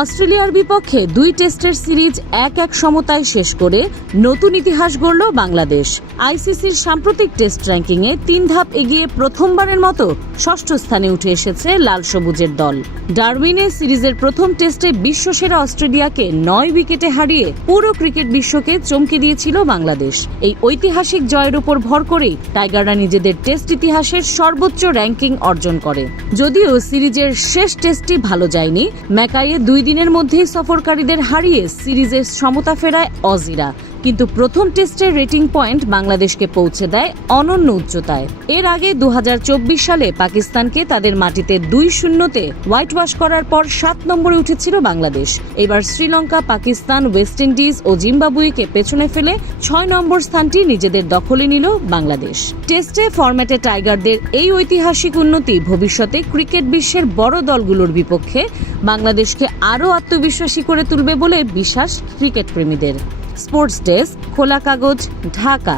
অস্ট্রেলিয়ার বিপক্ষে 2 টেস্টের সিরিজ 1-1 সমতায় শেষ করে নতুন ইতিহাস গড়ল বাংলাদেশ। আইসিসির সাম্প্রতিক টেস্ট র্যাঙ্কিংয়ে 3 ধাপ এগিয়ে প্রথমবারের মতো 6ষ্ঠ স্থানে উঠে এসেছে লাল সবুজের দল। ডারউইনে সিরিজের প্রথম টেস্টে বিশ্বসেরা অস্ট্রেলিয়াকে 9 উইকেটে হারিয়ে পুরো ক্রিকেট বিশ্বকে চমকে দিয়েছিল বাংলাদেশ। এই ঐতিহাসিক জয়ের উপর ভর করেই টাইগাররা নিজেদের টেস্ট ইতিহাসের সর্বোচ্চ র্যাঙ্কিং অর্জন করে। যদিও সিরিজের শেষ টেস্টটি ভালো যায়নি, ম্যাকাইয়ে 2 দিনের মধ্যেই সফরকারীদের হারিয়ে সিরিজের সমতা ফেরায় অজিরা, কিন্তু প্রথম টেস্টের রেটিং পয়েন্ট বাংলাদেশকে পৌঁছে দেয় অনন্য উচ্চতায়। এর আগে 2024 সালে পাকিস্তানকে তাদের মাটিতে 2-0 হোয়াইট ওয়াশ করার পর 7 নম্বরে উঠেছিল বাংলাদেশ। এবার শ্রীলঙ্কা, পাকিস্তান, ওয়েস্ট ইন্ডিজ ও জিম্বাবুয়েকে পেছনে ফেলে 6 নম্বর স্থানটি নিজেদের দখলে নিল বাংলাদেশ। টেস্টে ফরম্যাটে টাইগারদের এই ঐতিহাসিক উন্নতি ভবিষ্যতে ক্রিকেট বিশ্বের বড় দলগুলোর বিপক্ষে বাংলাদেশকে আরও আত্মবিশ্বাসী করে তুলবে বলে বিশ্বাস ক্রিকেট প্রেমীদের। স্পোর্টস ডেস্ক, খোলা কাগজ, ঢাকা।